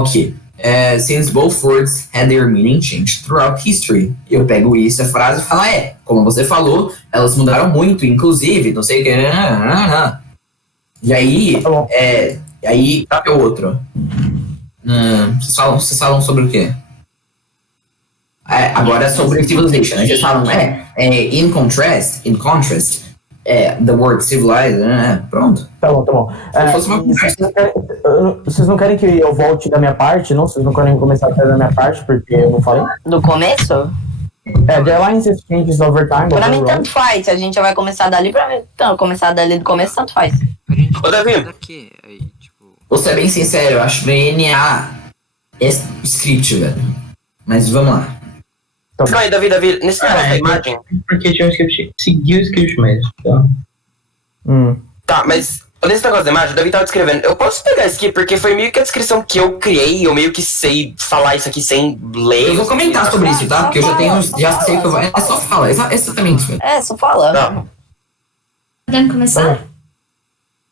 Ok. Since both words had their meaning changed throughout history. Eu pego isso, a frase e falo, como você falou, elas mudaram muito, inclusive, não sei o que. E aí, Tá bom. qual que é o outro? Vocês falam sobre o quê? Agora é sobre civilization. Eles falam, in contrast, the word civilized, pronto. Tá bom. Vocês não querem que eu volte da minha parte, não? Vocês não querem começar até da minha parte, porque eu não falei? Do começo? The alliances changes over time. Pra mim, tanto faz. A gente já vai começar dali pra mim. Então, começar dali do começo, tanto faz. Ô, Davi. Vou ser bem sincero, eu acho que NA é script, velho. Mas vamos lá. Não, aí, Davi, nesse negócio da imagem... Porque tinha um script, seguiu o script mesmo. Tá, mas nesse negócio da imagem, o Davi tava descrevendo. Eu posso pegar isso aqui, porque foi meio que a descrição que eu criei, eu meio que sei falar isso aqui sem ler. Eu vou comentar sobre isso, tá? Porque eu já sei que eu vou... É só fala, exatamente, velho. Só fala. Tá. Podemos começar?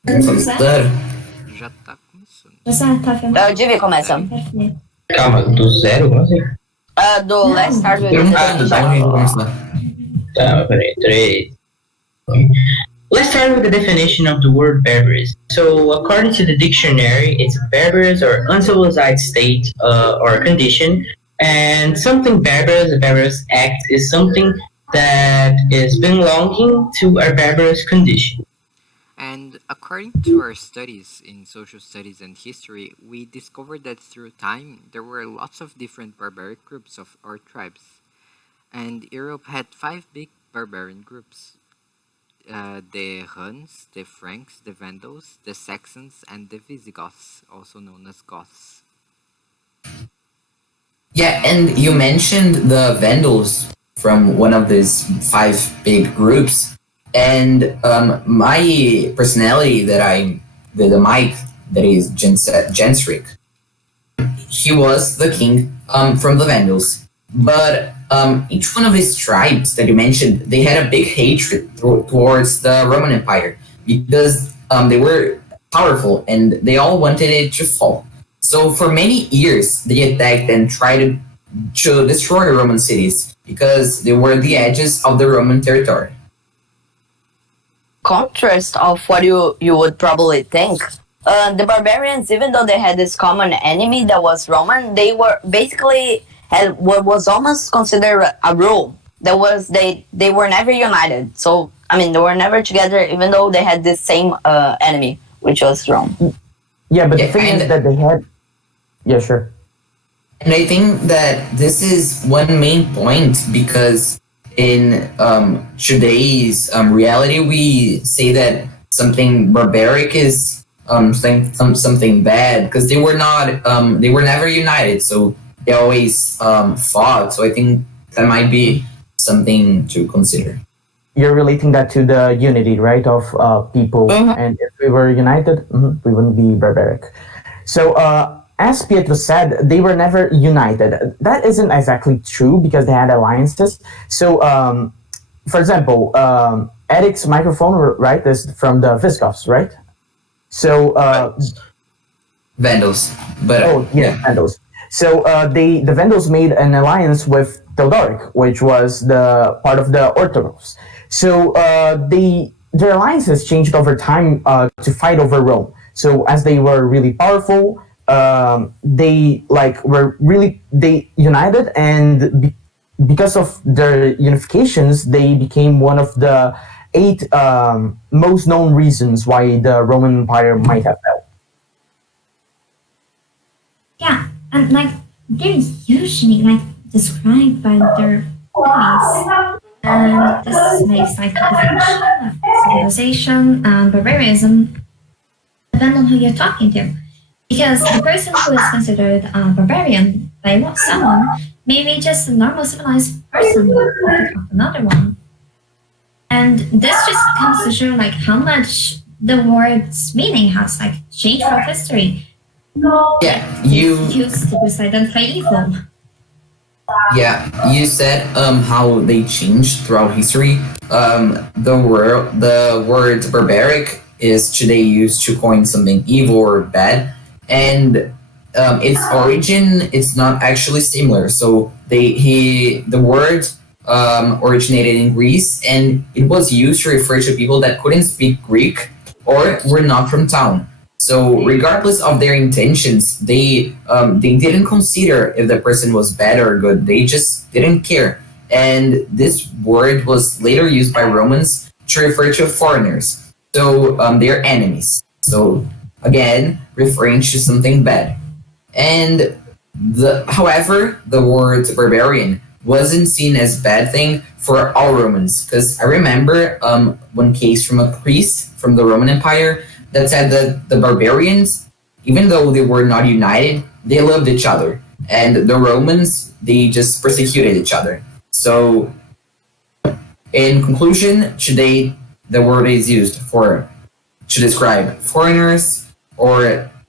Já tá começando. Tá, filmando. O Divi começa. Perfeito. Calma, do zero? Como assim? Do Last Start with Perguntando, tá? Onde começar? Tá, peraí, 3. Let's start with the definition of the word barbarous. So, according to the dictionary, it's barbarous or uncivilized state or condition. And something barbarous, a barbarous act, is something that is belonging to a barbarous condition. And according to our studies in social studies and history, we discovered that through time there were lots of different barbaric groups or tribes. And Europe had 5 big barbarian groups. The Huns, the Franks, the Vandals, the Saxons, and the Visigoths, also known as Goths. Yeah, and you mentioned the Vandals from one of these 5 big groups. And my personality the Mike, that is Gensric, he was the king from the Vandals. But each one of these tribes that you mentioned, they had a big hatred towards the Roman Empire because they were powerful and they all wanted it to fall. So for many years, they attacked and tried to destroy Roman cities because they were the edges of the Roman territory. Contrast of what you would probably think. The barbarians, even though they had this common enemy that was Roman, they were basically had what was almost considered a rule. They were never united. So I mean, they were never together, even though they had this same enemy, which was Rome. Yeah, but the thing is that they had. Yeah, sure. And I think that this is one main point because in today's reality, we say that something barbaric is something bad because they were never united, so they always fought. So I think that might be something to consider. You're relating that to the unity, right, of people, and if we were united, we wouldn't be barbaric. So, as Pietro said, they were never united. That isn't exactly true because they had alliances. So, for example, Eric's microphone, right, is from the Visigoths, right? So, Vandals, but Vandals. So the Vandals made an alliance with Theodoric, which was the part of the Orthodox. So their alliances changed over time to fight over Rome. So as they were really powerful, they united, and because of their unifications, they became one of the 8 most known reasons why the Roman Empire might have fell. Yeah, and they're usually described by their enemies. And this makes the definition of civilization and barbarism depend on who you're talking to. Because the person who is considered a barbarian by someone may be just a normal civilized person of another one. And this just comes to show how much the word's meaning has changed throughout history. Yeah, it's used to identify evil. Yeah, you said how they changed throughout history. The word barbaric is today used to coin something evil or bad, and its origin it's not actually similar. So the word originated in Greece, and it was used to refer to people that couldn't speak Greek or were not from town. So regardless of their intentions, they didn't consider if the person was bad or good. They just didn't care. And this word was later used by Romans to refer to foreigners. So they're enemies. So again, referring to something bad. And however, the word barbarian wasn't seen as bad thing for all Romans, because I remember one case from a priest from the Roman Empire that said that the barbarians, even though they were not united, they loved each other, and the Romans, they just persecuted each other. So, in conclusion, today the word is used to describe foreigners, or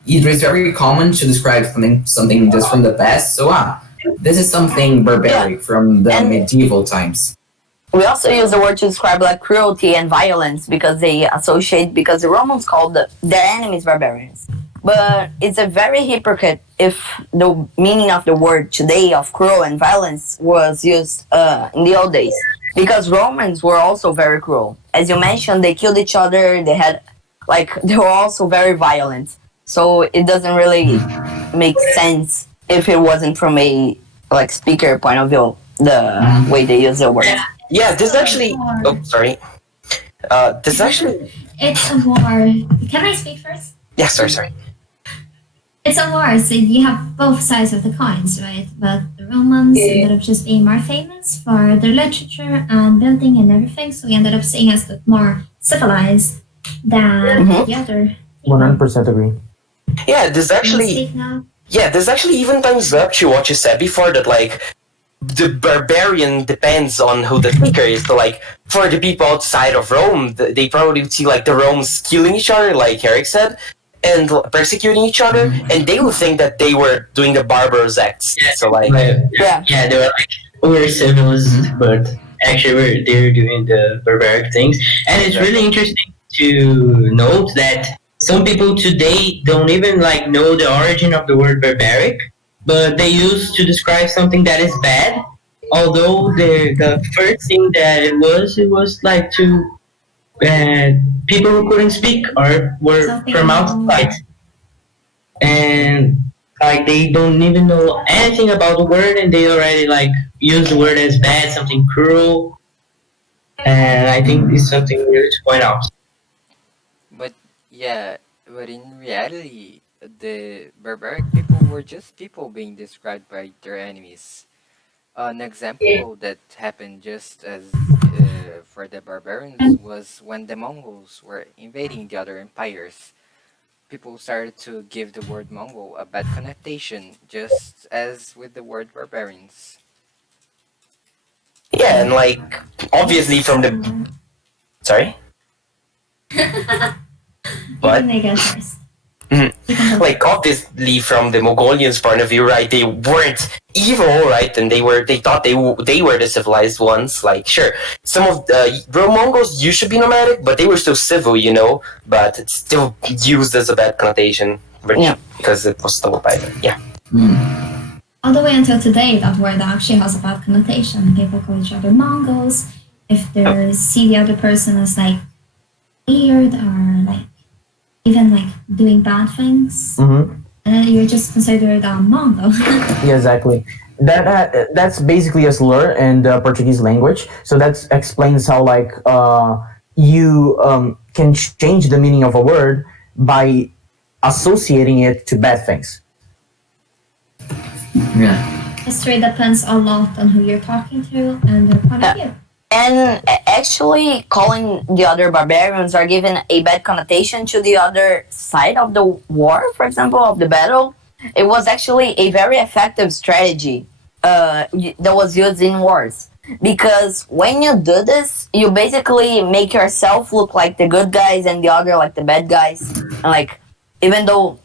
it is very common to describe something just from the past. So this is something barbaric from the medieval times. We also use the word to describe like cruelty and violence because because the Romans called their enemies barbarians. But it's a very hypocrite if the meaning of the word today of cruel and violence was used in the old days. Because Romans were also very cruel. As you mentioned, they killed each other, they were also very violent. So it doesn't really make sense if it wasn't from a speaker point of view, the way they use the word. Yeah, this actually. Oh, sorry. This actually. It's a war. Can I speak first? Yeah, sorry. It's a war, so you have both sides of the coins, right? But the Romans ended up just being more famous for their literature and building and everything, so we ended up seeing us look more civilized than the other. 100% agree. Yeah, this actually. Yeah, this actually even ties up to what you said before, that the barbarian depends on who the speaker is. So for the people outside of Rome, they probably would see the Romans killing each other, like Eric said, and persecuting each other, and they would think that they were doing the barbarous acts. Yeah, so they were we're civils, but actually they're doing the barbaric things. And it's really interesting to note that some people today don't even know the origin of the word barbaric, but they use to describe something that is bad. Although the first thing that it was to people who couldn't speak or were from outside, and they don't even know anything about the word, and they already use the word as bad, something cruel. And I think it's something really to point out. But yeah, but in reality, the barbaric people were just people being described by their enemies. An example that happened just as for the barbarians was when the Mongols were invading the other empires. People started to give the word Mongol a bad connotation, just as with the word barbarians. Yeah, and obviously from the. Sorry? What? You can go first. Obviously from the Mongolians' point of view, right, they weren't evil, right, and they thought they were the civilized ones. Sure, some of the Mongols used to be nomadic, but they were still civil, but it's still used as a bad connotation, because it was still bad. Yeah. All the way until today, that word actually has a bad connotation. People call each other Mongols if they see the other person as weird or even doing bad things. And then you're just considered a Mongol. Yeah, exactly. That's basically a slur in the Portuguese language. So that explains how you can change the meaning of a word by associating it to bad things. Yeah. History depends a lot on who you're talking to and their point of view. And actually calling the other barbarians or giving a bad connotation to the other side of the war, for example, of the battle, it was actually a very effective strategy that was used in wars. Because when you do this, you basically make yourself look like the good guys and the other like the bad guys. And even though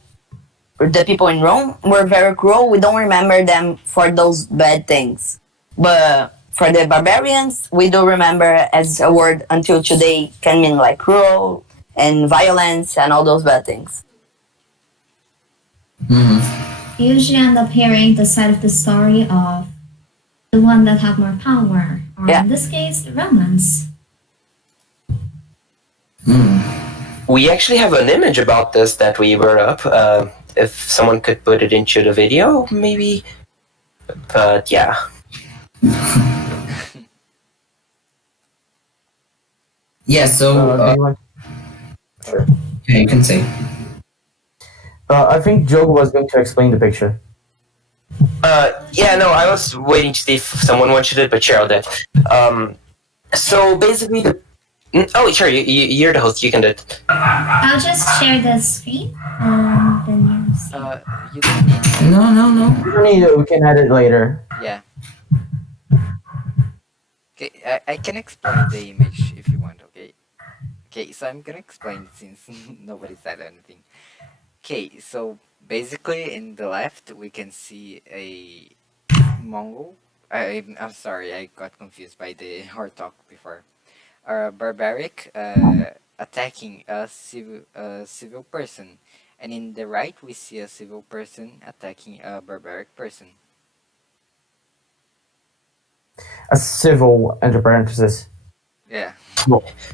the people in Rome were very cruel, we don't remember them for those bad things. But for the barbarians, we do remember as a word until today can mean cruel and violence and all those bad things. usually end up hearing the side of the story of the one that have more power, or Yeah. in this case, the Romans. We actually have an image about this that we were up. If someone could put it into the video, maybe. But yeah. Yeah, so Do you want- Sure. yeah, you can say. I think Joe was going to explain the picture. Yeah, no, I was waiting to see if someone wanted it, but Cheryl did. So basically, oh, sure, you're the host, you can do it. I'll just share the screen and then you see. You don't need. No. We don't need it, we can add it later. Yeah. Okay, I can explain the image if you want. Okay, so I'm gonna explain since nobody said anything. Okay, so basically in the left we can see a Mongol. I'm sorry, I got confused by the hard talk before. A barbaric attacking a civil person, and in the right we see a civil person attacking a barbaric person. A civil, entre parentheses. Yeah.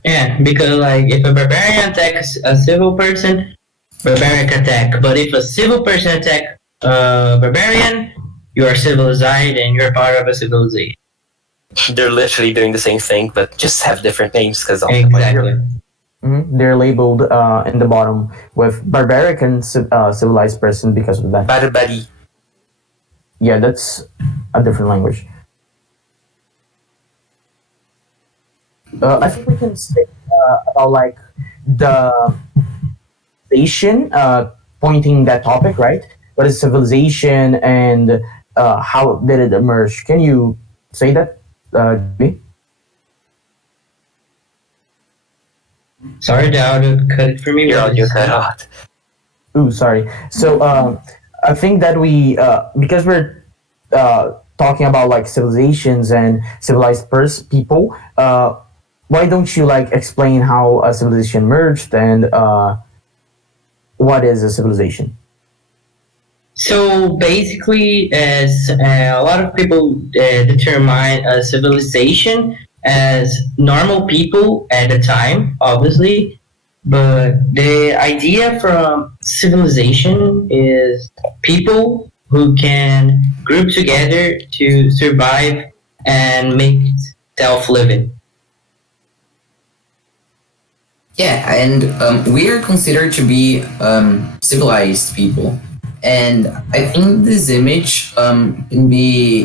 Yeah, because like if a barbarian attacks a civil person, barbaric attack. But if a civil person attack a barbarian, you are civilized and you're part of a civilization. They're literally doing the same thing, but just have different names because Exactly. They're labeled in the bottom with barbaric and civilized person because of that. Barbari. Yeah, that's a different language. I think we can say about like the civilization pointing that topic, right? What is civilization and how did it emerge? Can you say that, Jimmy? Sorry, the audio cut it for me. Your but audio it's- cut out. Ooh, sorry. So I think that we because we're talking about like civilizations and civilized people. Why don't you like explain how a civilization merged and what is a civilization? So basically, as a lot of people determine a civilization as normal people at the time, obviously, but the idea from civilization is people who can group together to survive and make self-living. Yeah, and we are considered to be civilized people. And I think this image can be